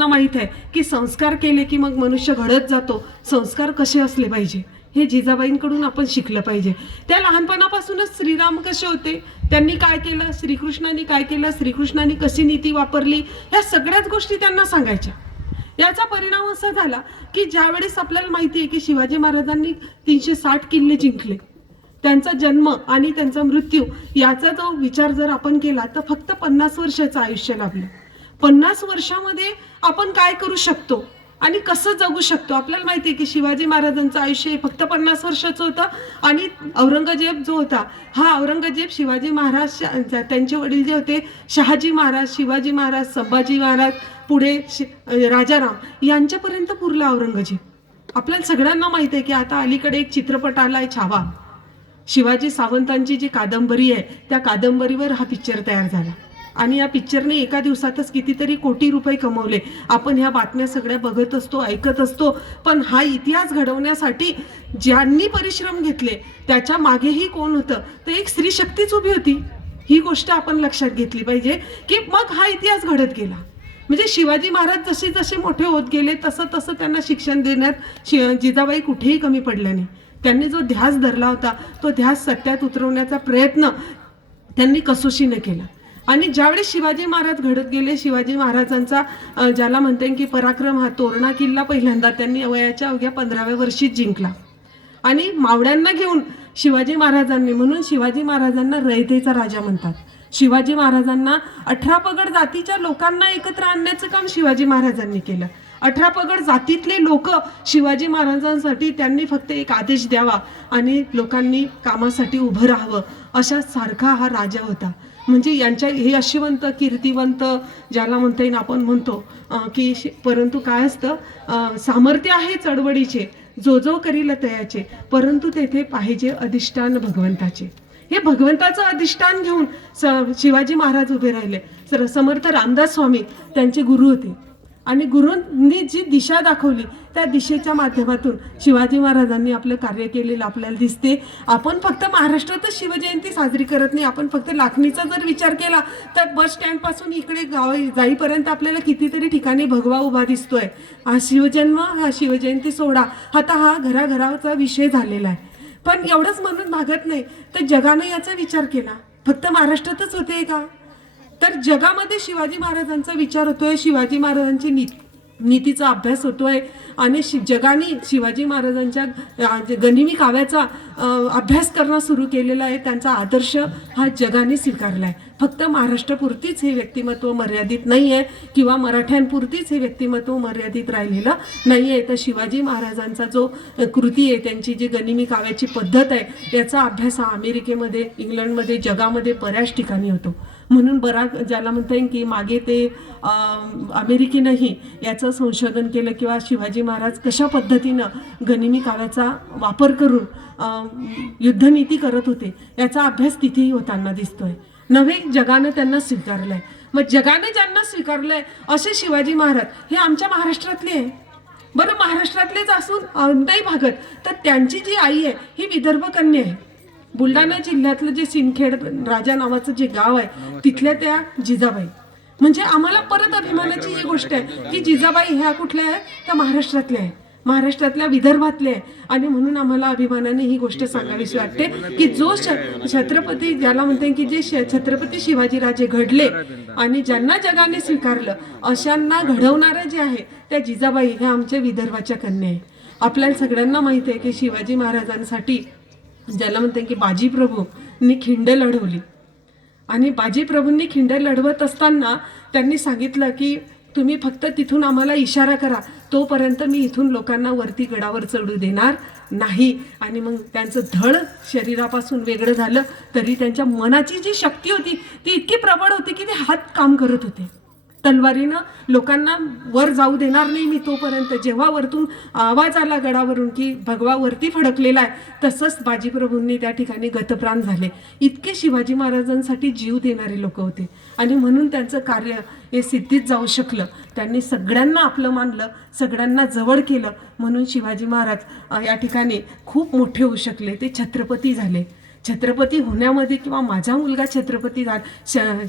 मला माहीत आहे की संस्कार केले की मग मनुष्य घडत जातो? संस्कार कसे असले पाहिजे? हे जिजाबाईंकडून आपण शिकलं पाहिजे. त्या लहानपणापासूनच श्रीराम कसे होते? त्यांनी काय केलं? श्रीकृष्णाने काय केलं? श्रीकृष्णाने कशी नीती वापरली? ह्या सगळ्याच गोष्टी त्यांना सांगायच्या. याचा परिणाम असा झाला की ज्यावेळेस आपल्याला माहिती आहे की शिवाजी महाराजांनी तीनशे साठ किल्ले जिंकले. त्यांचा जन्म आणि त्यांचा मृत्यू याचा जो विचार जर आपण केला तर फक्त पन्नास वर्षाचं आयुष्य लाभलं. पन्नास वर्षामध्ये आपण काय करू शकतो? आणि कसं जगू शकतो? आपल्याला माहिती आहे की शिवाजी महाराजांचं आयुष्य हे फक्त पन्नास वर्षाचं होतं. आणि औरंगजेब जो होता हा औरंगजेब शिवाजी महाराज त्यांचे वडील जे होते शहाजी महाराज शिवाजी महाराज संभाजी महाराज पुढे शि- राजाराम यांच्यापर्यंत पुरला औरंगजेब. आपल्याला सगळ्यांना माहिती आहे की आता अलीकडे एक चित्रपट आहे छावा. शिवाजी सावंतांची जी कादंबरी आहे त्या कादंबरीवर हा पिक्चर तयार झाला. आणि या पिक्चरने एका दिवसातच कितीतरी कोटी रुपये कमवले. आपण ह्या बातम्या सगळ्या बघत असतो ऐकत असतो पण हा इतिहास घडवण्यासाठी ज्यांनी परिश्रम घेतले त्याच्या मागेही कोण होतं? तर एक स्त्री शक्तीच उभी होती. ही गोष्ट आपण लक्षात घेतली पाहिजे की मग हा इतिहास घडत गेला. म्हणजे शिवाजी महाराज जसे जसे मोठे होत गेले तसं तसं त्यांना शिक्षण देण्यात शि जिजाबाई कुठेही कमी पडल्या नाही. त्यांनी जो ध्यास धरला होता तो ध्यास सत्यात उतरवण्याचा प्रयत्न त्यांनी कसोशीने केला. आणि ज्यावेळेस शिवाजी महाराज घडत गेले शिवाजी महाराजांचा ज्याला म्हणते की पराक्रम हा तोरणा किल्ला पहिल्यांदा त्यांनी वयाच्या अवघ्या पंधराव्या वर्षीच जिंकला. आणि मावळ्यांना घेऊन शिवाजी महाराजांनी म्हणून शिवाजी महाराजांना रयतेचा राजा म्हणतात. शिवाजी महाराजांना अठरा पगड जातीच्या लोकांना एकत्र आणण्याचं काम शिवाजी महाराजांनी केलं. अठरा पगड जातीतले लोक शिवाजी महाराजांसाठी त्यांनी फक्त एक आदेश द्यावा आणि लोकांनी कामासाठी उभं राहावं अशा सारखा हा राजा होता. म्हणजे यांच्या हे अशिवंत कीर्तिवंत ज्याला म्हणता येईल आपण म्हणतो की परंतु काय असतं सामर्थ्य आहे चळवळीचे जो जो करील तयाचे परंतु तेथे पाहिजे अधिष्ठान भगवंताचे. हे भगवंताचं अधिष्ठान घेऊन स शिवाजी महाराज उभे राहिले. सर समर्थ रामदास स्वामी त्यांचे गुरु होते. आणि गुरूंनी जी दिशा दाखवली त्या दिशेच्या माध्यमातून शिवाजी महाराजांनी आपलं कार्य केलेलं आपल्याला दिसते. आपण फक्त महाराष्ट्रातच शिवजयंती साजरी करत नाही आपण फक्त लाखणीचा जर विचार केला तर बस स्टँडपासून इकडे गाव जाईपर्यंत आपल्याला कितीतरी ठिकाणी भगवा उभा दिसतोय. हा शिवजन्म हा शिवजयंती सोहळा आता हा घराघराचा विषय झालेला आहे. पण एवढंच म्हणून भागत नाही तर जगानं याचा विचार केला. फक्त महाराष्ट्रातच होते का? तर जगामध्ये शिवाजी महाराजांचा विचार होतोय शिवाजी महाराजांची नी नीतीचा अभ्यास होतोय आणि शि जगाने शिवाजी महाराजांच्या गनिमी काव्याचा अभ्यास करणं सुरू केलेला आहे त्यांचा आदर्श हा जगाने स्वीकारला आहे फक्त महाराष्ट्रापुरतीच हे व्यक्तिमत्व मर्यादित नाही आहे किंवा मराठ्यांपुरतीच हे व्यक्तिमत्व मर्यादित राहिलेलं नाही आहे तर शिवाजी महाराजांचा जो कृती आहे त्यांची जी गनिमी काव्याची पद्धत आहे याचा अभ्यास हा अमेरिकेमध्ये इंग्लंडमध्ये जगामध्ये बऱ्याच ठिकाणी होतो. म्हणून बरा ज्याला म्हणता येईल की मागे ते अमेरिकेनंही याचं संशोधन केलं किंवा शिवाजी महाराज कशा पद्धतीनं गनिमी काव्याचा वापर करून युद्धनीती करत होते याचा अभ्यास तिथेही होताना दिसतोय. नव्हे जगानं त्यांना स्वीकारलंय. मग जगाने ज्यांना स्वीकारलंय असे शिवाजी महाराज हे आमच्या महाराष्ट्रातले आहे. बरं महाराष्ट्रातलेच असून नाही भागत तर त्यांची जी आई आहे ही विदर्भ कन्या आहे. बुलढाणा जिल्ह्यातलं जे सिंदखेड राजा नावाचं जे गाव आहे तिथल्या त्या जिजाबाई. म्हणजे आम्हाला परत अभिमानाची ही गोष्ट आहे की जिजाबाई ह्या कुठल्या आहे तर महाराष्ट्रातल्या आहे महाराष्ट्रातल्या विदर्भातले आहे आणि म्हणून आम्हाला अभिमानाने ही गोष्ट सांगावीशी वाटते की जो छत्रपती ज्याला म्हणते की जे छत्रपती शिवाजीराजे घडले आणि ज्यांना जगाने स्वीकारलं अशांना घडवणारं जे आहे त्या जिजाबाई ह्या आमच्या विदर्भाच्या कन्या आहे आपल्याला सगळ्यांना माहिती आहे की शिवाजी महाराजांसाठी ज्याला म्हणते की बाजीप्रभूंनी खिंड लढवली. आणि बाजीप्रभूंनी खिंड लढवत असताना त्यांनी सांगितलं की तुम्ही फक्त तिथून आम्हाला इशारा करा. तोपर्यंत मी इथून लोकांना वरती गडावर चढू देणार नाही. आणि मग त्यांचं धड शरीरापासून वेगळं झालं. तरी त्यांच्या मनाची जी शक्ती होती ती इतकी प्रबळ होती की ते हात काम करत होते. तलवारीनं लोकांना वर जाऊ देणार नाही मी तोपर्यंत. जेव्हा वरतून आवाज आला गडावरून की भगवा वरती फडकलेला आहे तसंच बाजीप्रभूंनी त्या ठिकाणी गतप्राण झाले. इतके शिवाजी महाराजांसाठी जीव देणारे लोक होते. आणि म्हणून त्यांचं कार्य हे सिद्धीत जाऊ शकलं. त्यांनी सगळ्यांना आपलं मानलं सगळ्यांना जवळ केलं. म्हणून शिवाजी महाराज या ठिकाणी खूप मोठे होऊ शकले. ते छत्रपती झाले. छत्रपती होण्यामध्ये किंवा माझा मुलगा छत्रपती झाला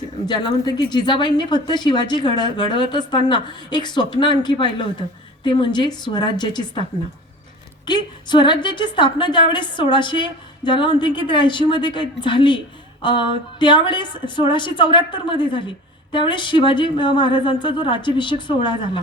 श- ज्याला म्हणतं की जिजाबाईंनी फक्त शिवाजी घड घडवत असताना एक स्वप्न आणखी पाहिलं होतं. ते म्हणजे स्वराज्याची स्थापना. की स्वराज्याची स्थापना ज्यावेळेस सोळाशे ज्याला म्हणते की त्र्याऐंशीमध्ये काही झाली त्यावेळेस सोळाशे चौऱ्याहत्तरमध्ये झाली. त्यावेळेस शिवाजी महाराजांचा जो राज्याभिषेक सोहळा झाला.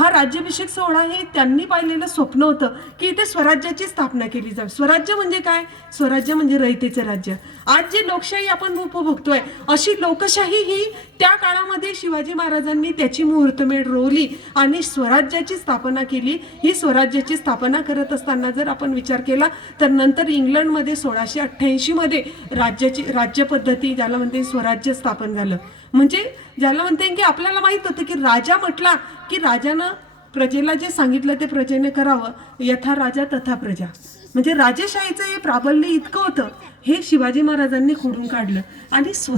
हा राज्याभिषेक सोहळा हे त्यांनी पाहिलेलं स्वप्न होतं की इथे स्वराज्याची स्थापना केली जावी. स्वराज्य म्हणजे काय? स्वराज्य म्हणजे रयतेचं राज्य. आज जी लोकशाही आपण उपभोगतोय अशी लोकशाही ही त्या काळामध्ये शिवाजी महाराजांनी त्याची मुहूर्तमेढ रोवली आणि स्वराज्याची स्थापना केली. ही स्वराज्याची स्थापना करत असताना जर आपण विचार केला तर नंतर इंग्लंडमध्ये सोळाशे अठ्ठ्याऐंशीमध्ये राज्याची राज्यपद्धती ज्याला म्हणते स्वराज्य स्थापन झालं. म्हणजे ज्याला म्हणते की आपल्याला माहीत होतं की राजा म्हटला की राजानं प्रजेला जे सांगितलं ते प्रजेने करावं यथा राजा तथा प्रजा. म्हणजे राजेशाहीचं हे प्राबल्य इतकं होतं हे शिवाजी महाराजांनी खोडून काढलं. आणि स्व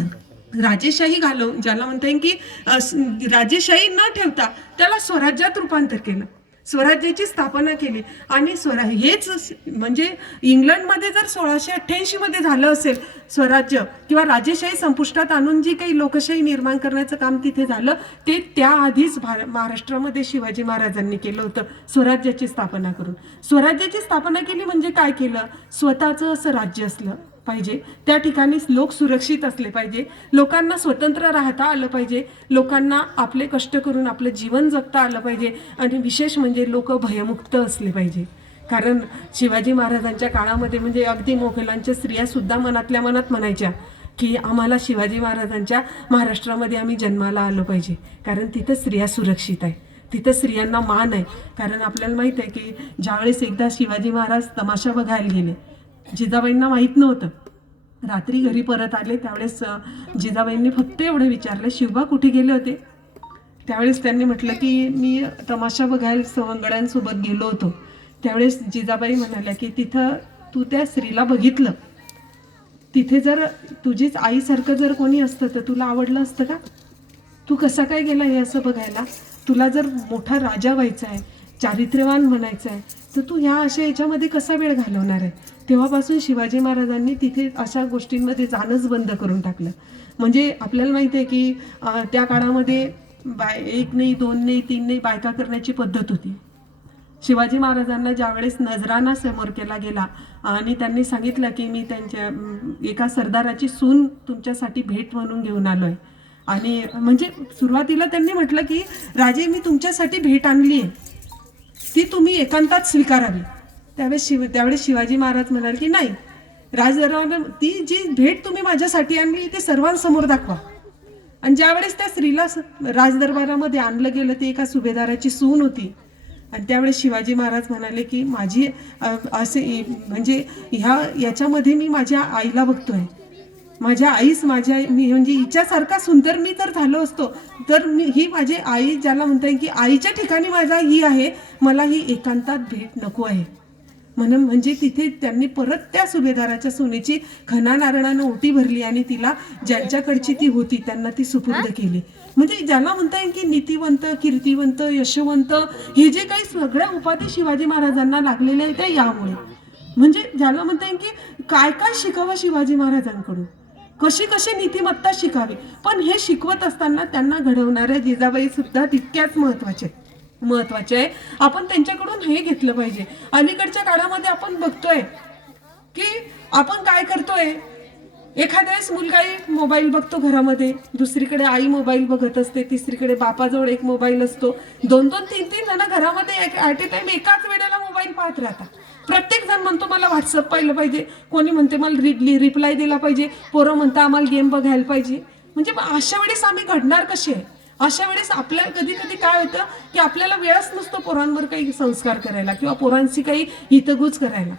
राजेशाही घालवून ज्याला म्हणता येईल की राजेशाही न ठेवता त्याला स्वराज्यात रूपांतर केलं. स्वराज्याची स्थापना केली. आणि स्वरा हेच म्हणजे इंग्लंडमध्ये जर सोळाशे अठ्ठ्याऐंशीमध्ये झालं असेल स्वराज्य किंवा राजेशाही संपुष्टात आणून जी काही लोकशाही निर्माण करण्याचं काम तिथे झालं ते त्याआधीच भार महाराष्ट्रामध्ये शिवाजी महाराजांनी केलं होतं स्वराज्याची स्थापना करून. स्वराज्याची स्थापना केली म्हणजे काय केलं? स्वतःचं असं राज्य असलं. पाहिजे. त्या ठिकाणी लोक सुरक्षित असले पाहिजे. लोकांना स्वतंत्र राहता आलं पाहिजे. लोकांना आपले कष्ट करून आपलं जीवन जगता आलं पाहिजे. आणि विशेष म्हणजे लोक भयमुक्त असले पाहिजे. कारण शिवाजी महाराजांच्या काळामध्ये म्हणजे अगदी मोघलांच्या स्त्रिया सुद्धा मनातल्या मनात म्हणायच्या की आम्हाला शिवाजी महाराजांच्या महाराष्ट्रामध्ये आम्ही जन्माला आलो पाहिजे. कारण तिथं स्त्रिया सुरक्षित आहे. तिथं स्त्रियांना मान आहे. कारण आपल्याला माहीत आहे की ज्यावेळेस एकदा शिवाजी महाराज तमाशा बघायला गेले जिजाबाईंना माहीत नव्हतं. रात्री घरी परत आले त्यावेळेस जिजाबाईंनी फक्त एवढं विचारलं शिवबा कुठे गेले होते? त्यावेळेस त्यांनी म्हटलं की मी तमाशा बघायला सवंगड्यांसोबत गेलो होतो. त्यावेळेस जिजाबाई म्हणाल्या की तिथं तू त्या स्त्रीला बघितलं. तिथे जर तुझीच आईसारखं जर कोणी असतं तर तुला आवडलं असतं का? तू कसा काय गेला हे असं बघायला? तुला जर मोठा राजा व्हायचा आहे चारित्र्यवान म्हणायचं आहे तर तू ह्या अशा याच्यामध्ये कसा वेळ घालवणार आहे? तेव्हापासून शिवाजी महाराजांनी तिथे अशा गोष्टींमध्ये जाणंच बंद करून टाकलं. म्हणजे आपल्याला माहिती आहे की त्या काळामध्ये बाय एक नाही दोन नाही तीन नाही बायका करण्याची पद्धत होती. शिवाजी महाराजांना ज्यावेळेस नजराना समोर केला गेला आणि त्यांनी सांगितलं की मी त्यांच्या एका सरदाराची सून तुमच्यासाठी भेट म्हणून घेऊन आलो आहे आणि म्हणजे सुरुवातीला त्यांनी म्हटलं की राजे मी तुमच्यासाठी भेट आणली आहे ती तुम्ही एकांतात स्वीकारावी. त्यावेळेस शिव त्यावेळेस शिवाजी महाराज म्हणाल की नाही राजदरबार ती जी भेट तुम्ही माझ्यासाठी आणली ते सर्वांसमोर दाखवा. आणि ज्यावेळेस त्या स्त्रीला स- राजदरबारामध्ये आणलं गेलं ते एका सुभेदाराची सून होती. आणि त्यावेळेस शिवाजी महाराज म्हणाले की माझी असे म्हणजे ह्या याच्यामध्ये मी माझ्या आईला बघतोय. माझ्या आईच माझ्या मी म्हणजे हिच्यासारखा सुंदर मी तर झालो असतो. तर मी ही माझी आई ज्याला म्हणता येईल की आईच्या ठिकाणी माझा ही आहे मला ही एकांतात भेट नको आहे. म्हणून म्हणजे तिथे त्यांनी परत त्या सुभेदाराच्या सोनेची खना नारळानं ओटी भरली आणि तिला ज्यांच्याकडची ती होती त्यांना ती सुपूर्द केली. म्हणजे ज्याला म्हणता येईल की नीतिवंत कीर्तिवंत यशवंत हे जे काही सगळ्या उपाधी शिवाजी महाराजांना लागलेल्या आहेत त्या यामुळे. म्हणजे ज्याला म्हणता येईल की काय काय शिकावं शिवाजी महाराजांकडून? कशी कशी नीतिमत्ता शिकावी? पण हे शिकवत असताना त्यांना घडवणाऱ्या जिजाबाई सुद्धा तितक्याच महत्त्वाचे महत्त्वाचे आहे. आपण त्यांच्याकडून हे घेतलं पाहिजे. अलीकडच्या काळामध्ये आपण बघतोय की आपण काय करतोय? एखाद्या वेळेस मुलगा एक मोबाईल बघतो घरामध्ये. दुसरीकडे आई मोबाईल बघत असते. तिसरीकडे बापाजवळ एक मोबाईल असतो. दोन दोन तीन तीन जण घरामध्ये ॲट ए टाइम एकाच वेळेला मोबाईल पाहत राहतात. प्रत्येक जण म्हणतो मला व्हॉट्सअप पाहिलं पाहिजे. कोणी म्हणते मला रि रिप्लाय दिला पाहिजे. पोरं म्हणतं आम्हाला गेम बघायला पाहिजे. म्हणजे अशा वेळेस आम्ही घडणार कसे अशा वेळेस आपल्याला कधी कधी काय होतं की आपल्याला वेळच नसतो पोरांवर काही संस्कार करायला किंवा पोरांची काही हितगुज करायला.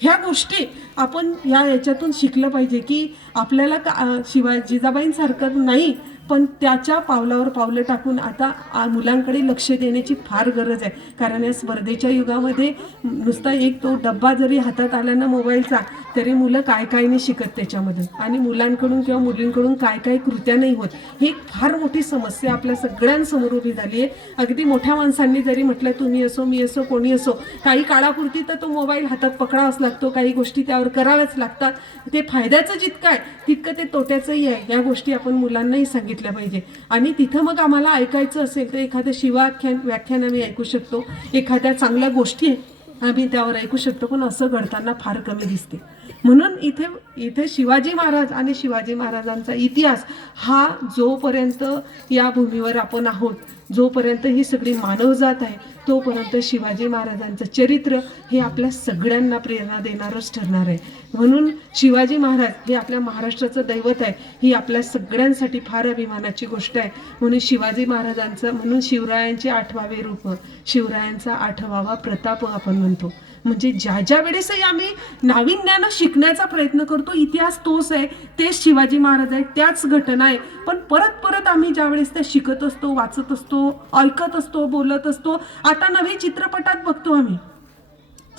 ह्या गोष्टी आपण या याच्यातून शिकलं पाहिजे की आपल्याला का शिवाय जिजाबाईंसारखं नाही पण त्याच्या पावलावर पावलं टाकून आता आ, मुलांकडे लक्ष देण्याची फार गरज आहे. कारण या स्पर्धेच्या युगामध्ये नुसता एक तो डब्बा जरी हातात आला ना मोबाईलचा तरी मुलं काय काय नाही शिकत त्याच्यामध्ये. आणि मुलांकडून किंवा मुलींकडून काय काय कृत्या नाही होत. ही एक फार मोठी समस्या आपल्या सगळ्यांसमोर उभी झाली आहे अगदी मोठ्या माणसांनी जरी म्हटलं तुम्ही असो मी असो कोणी असो. काही काळापुरती तर तो मोबाईल हातात पकडावाच लागतो. काही गोष्टी त्यावर कराव्याच लागतात. ते फायद्याचं जितकं आहे तितकं ते तोट्याचंही आहे. या गोष्टी आपण मुलांनाही सांगितल्या पाहिजे. आणि तिथं मग आम्हाला ऐकायचं असेल तर एखादं शिवाख्यान व्याख्यान आम्ही ऐकू शकतो. एखाद्या चांगल्या गोष्टी आहे आम्ही त्यावर ऐकू शकतो पण असं घडताना फार कमी दिसते. म्हणून इथे इथे शिवाजी महाराज आणि शिवाजी महाराजांचा इतिहास हा जोपर्यंत या भूमीवर आपण आहोत जोपर्यंत ही सगळी मानवजात आहे तोपर्यंत शिवाजी महाराजांचं चरित्र हे आपल्या सगळ्यांना प्रेरणा देणारच ठरणार आहे. म्हणून शिवाजी महाराज हे आपल्या महाराष्ट्राचं दैवत आहे ही आपल्या सगळ्यांसाठी फार अभिमानाची गोष्ट आहे. म्हणून शिवाजी महाराजांचं म्हणून शिवरायांचे आठवावे रूप शिवरायांचा आठवावा प्रताप आपण म्हणतो. म्हणजे ज्या ज्या वेळेसही आम्ही नाविन्यानं शिकण्याचा प्रयत्न करतो इतिहास तोच आहे तेच शिवाजी महाराज आहे त्याच घटना आहे. पण परत परत आम्ही ज्या वेळेस त्या शिकत असतो वाचत असतो ऐकत असतो बोलत असतो आता नवे चित्रपटात बघतो आम्ही.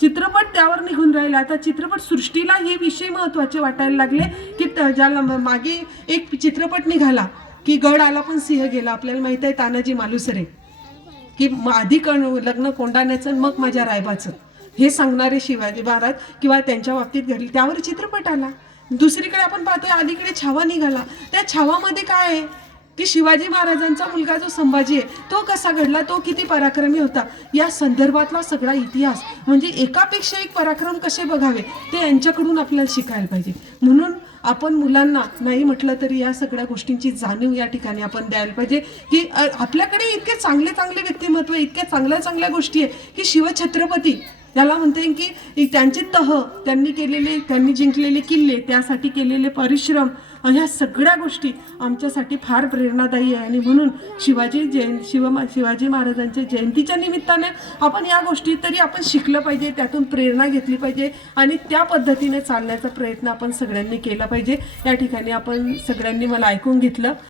चित्रपट त्यावर निघून राहिला. आता चित्रपट सृष्टीला हे विषय महत्त्वाचे वाटायला लागले की त- ज्याला मागे एक चित्रपट निघाला की गड आला पण सिंह गेला. आपल्याला माहीत आहे तानाजी मालुसरे. की आधी कण लग्न कोंडाण्याचं मग माझ्या रायबाचं. हे सांगणारे शिवाजी महाराज किंवा त्यांच्या बाबतीत घडली त्यावर चित्रपट आला. दुसरीकडे आपण पाहतोय अलीकडे छावा निघाला. त्या छावामध्ये काय आहे? की शिवाजी महाराजांचा मुलगा जो संभाजी आहे तो कसा घडला? तो किती पराक्रमी होता? या संदर्भातला सगळा इतिहास म्हणजे एकापेक्षा एक पराक्रम कसे बघावे? ते यांच्याकडून आपल्याला शिकायला पाहिजे. म्हणून आपण मुलांना नाही म्हटलं तरी या सगळ्या गोष्टींची जाणीव या ठिकाणी आपण द्यायला पाहिजे की आपल्याकडे इतके चांगले चांगले व्यक्तिमत्व इतक्या चांगल्या चांगल्या गोष्टी आहे की शिवछत्रपती याला म्हणते की त्यांचे तह त्यांनी केलेले त्यांनी जिंकलेले किल्ले त्यासाठी केलेले परिश्रम ह्या सगळ्या गोष्टी आमच्यासाठी फार प्रेरणादायी आहे. आणि म्हणून शिवाजी जयं शिव शिवाजी महाराजांच्या जयंतीच्या निमित्ताने आपण या गोष्टी तरी आपण शिकलं पाहिजे त्यातून प्रेरणा घेतली पाहिजे आणि त्या पद्धतीने चालण्याचा प्रयत्न आपण सगळ्यांनी केला पाहिजे. या ठिकाणी आपण सगळ्यांनी मला ऐकून घेतलं.